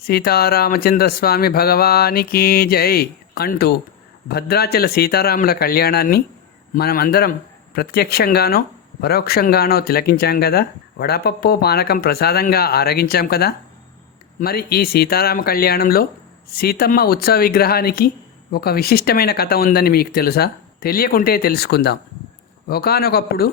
సీతారామచంద్రస్వామి భగవానికి జై అంటూ భద్రాచల సీతారాముల కళ్యాణాన్ని మనమందరం ప్రత్యక్షంగానో పరోక్షంగానో తిలకించాం కదా. వడపప్పు పానకం ప్రసాదంగా ఆరగించాం కదా. మరి ఈ సీతారామ కళ్యాణంలో సీతమ్మ ఉత్సవ విగ్రహానికి ఒక విశిష్టమైన కథ ఉందని మీకు తెలుసా? తెలియకుంటే తెలుసుకుందాం. ఒకానొకప్పుడు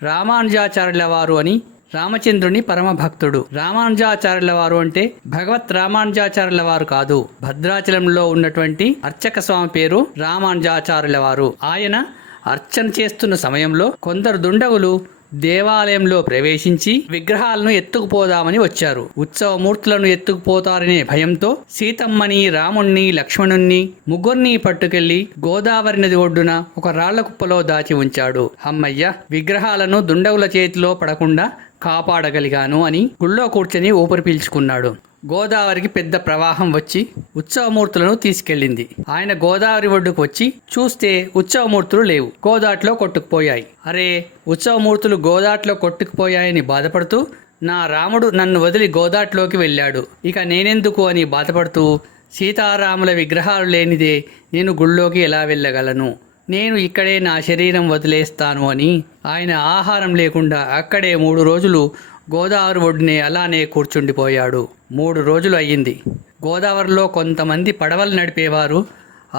రామానుజాచార్యుల వారు అని రామచంద్రుని పరమ భక్తుడు. రామానుజాచార్యుల వారు అంటే భగవత్ రామానుజాచార్యుల వారు కాదు, భద్రాచలంలో ఉన్నటువంటి అర్చక స్వామి పేరు రామానుజాచార్యుల వారు. ఆయన అర్చన చేస్తున్న సమయంలో కొందరు దుండగులు దేవాలయంలో ప్రవేశించి విగ్రహాలను ఎత్తుకుపోదామని వచ్చారు. ఉత్సవమూర్తులను ఎత్తుకుపోతారనే భయంతో సీతమ్మని, రాముణ్ణి, లక్ష్మణుణ్ణి ముగ్గురిని పట్టుకెళ్లి గోదావరి నది ఒడ్డున ఒక రాళ్ల కుప్పలో దాచి ఉంచాడు. అమ్మయ్య, విగ్రహాలను దుండగుల చేతిలో పడకుండా కాపాడగలిగాను అని గుళ్ళో కూర్చొని ఊపిరి పీల్చుకున్నాడు. గోదావరికి పెద్ద ప్రవాహం వచ్చి ఉత్సవమూర్తులను తీసుకెళ్ళింది. ఆయన గోదావరి ఒడ్డుకు వచ్చి చూస్తే ఉత్సవమూర్తులు లేవు, గోదాట్లో కొట్టుకుపోయాయి. అరే, ఉత్సవమూర్తులు గోదాట్లో కొట్టుకుపోయాయని బాధపడుతూ నా రాముడు నన్ను వదిలి గోదాట్లోకి వెళ్ళాడు, ఇక నేనెందుకు అని బాధపడుతూ సీతారాముల విగ్రహాలు లేనిదే నేను గుళ్ళోకి ఎలా వెళ్ళగలను, నేను ఇక్కడే నా శరీరం వదిలేస్తాను అని ఆయన ఆహారం లేకుండా అక్కడే 3 రోజులు గోదావరి ఒడ్డునే అలానే కూర్చుండిపోయాడు. 3 రోజులు అయ్యింది. గోదావరిలో కొంతమంది పడవలు నడిపేవారు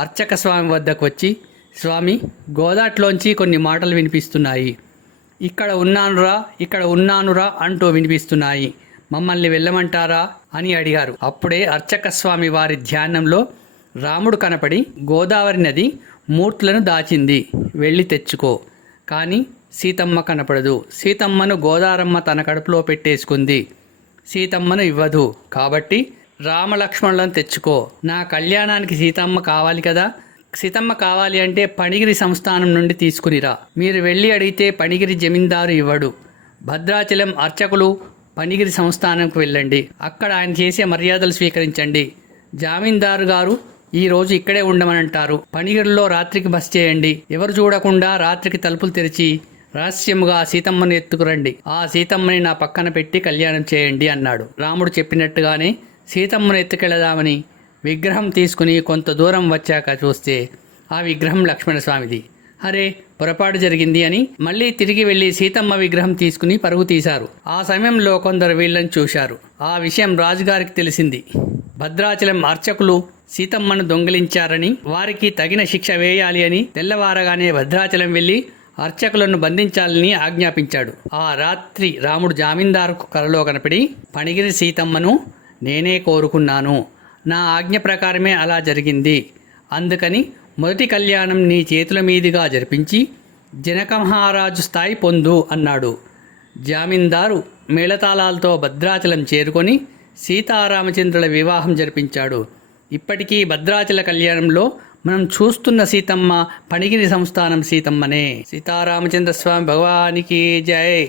అర్చక స్వామి వద్దకు వచ్చి, స్వామి, గోదాట్లోంచి కొన్ని మాటలు వినిపిస్తున్నాయి, ఇక్కడ ఉన్నానురా అంటూ వినిపిస్తున్నాయి, మమ్మల్ని వెళ్ళమంటారా అని అడిగారు. అప్పుడే అర్చక స్వామి వారి ధ్యానంలో రాముడు కనపడి గోదావరి నది మూర్తులను దాచింది, వెళ్ళి తెచ్చుకో. కానీ సీతమ్మ కనపడదు. సీతమ్మను గోదారమ్మ తన కడుపులో పెట్టేసుకుంది, సీతమ్మను ఇవ్వదు. కాబట్టి రామలక్ష్మణులను తెచ్చుకో. నా కళ్యాణానికి సీతమ్మ కావాలి కదా. సీతమ్మ కావాలి అంటే పణిగిరి సంస్థానం నుండి తీసుకునిరా. మీరు వెళ్ళి అడిగితే పణిగిరి జమీందారు ఇవ్వడు. భద్రాచలం అర్చకులు పణిగిరి సంస్థానంకు వెళ్ళండి, అక్కడ ఆయన చేసే మర్యాదలు స్వీకరించండి. జమీందారు గారు ఈరోజు ఇక్కడే ఉండమనంటారు. పణిగిరిలో రాత్రికి బస చేయండి. ఎవరు చూడకుండా రాత్రికి తలుపులు తెరిచి రహస్యముగా సీతమ్మను ఎత్తుకురండి. ఆ సీతమ్మని నా పక్కన పెట్టి కళ్యాణం చేయండి అన్నాడు. రాముడు చెప్పినట్టుగానే సీతమ్మను ఎత్తుకెళదామని విగ్రహం తీసుకుని కొంత దూరం వచ్చాక చూస్తే ఆ విగ్రహం లక్ష్మణస్వామిది. అరే, పొరపాటు జరిగింది అని మళ్ళీ తిరిగి వెళ్లి సీతమ్మ విగ్రహం తీసుకుని పరుగు తీశారు. ఆ సమయంలో కొందరు వీళ్ళని చూశారు. ఆ విషయం రాజుగారికి తెలిసింది. భద్రాచలం అర్చకులు సీతమ్మను దొంగిలించారని, వారికి తగిన శిక్ష వేయాలి అని తెల్లవారగానే భద్రాచలం వెళ్లి అర్చకులను బంధించాలని ఆజ్ఞాపించాడు. ఆ రాత్రి రాముడు జమీందారుకు కలలో కనపడి, పణిగిరి సీతమ్మను నేనే కోరుకున్నాను, నా ఆజ్ఞ ప్రకారమే అలా జరిగింది, అందుకని మొదటి కళ్యాణం నీ చేతుల మీదుగా జరిపించి జనక మహారాజు స్థాయి పొందు అన్నాడు. జమీందారు మేళతాళాలతో భద్రాచలం చేరుకొని సీతారామచంద్రుల వివాహం జరిపించాడు. ఇప్పటికీ భద్రాచల కళ్యాణంలో మనం చూస్తున్న సీతమ్మ పణిగిరి సంస్థానం సీతమ్మనే. సీతారామచంద్ర స్వామి భగవానికి జై.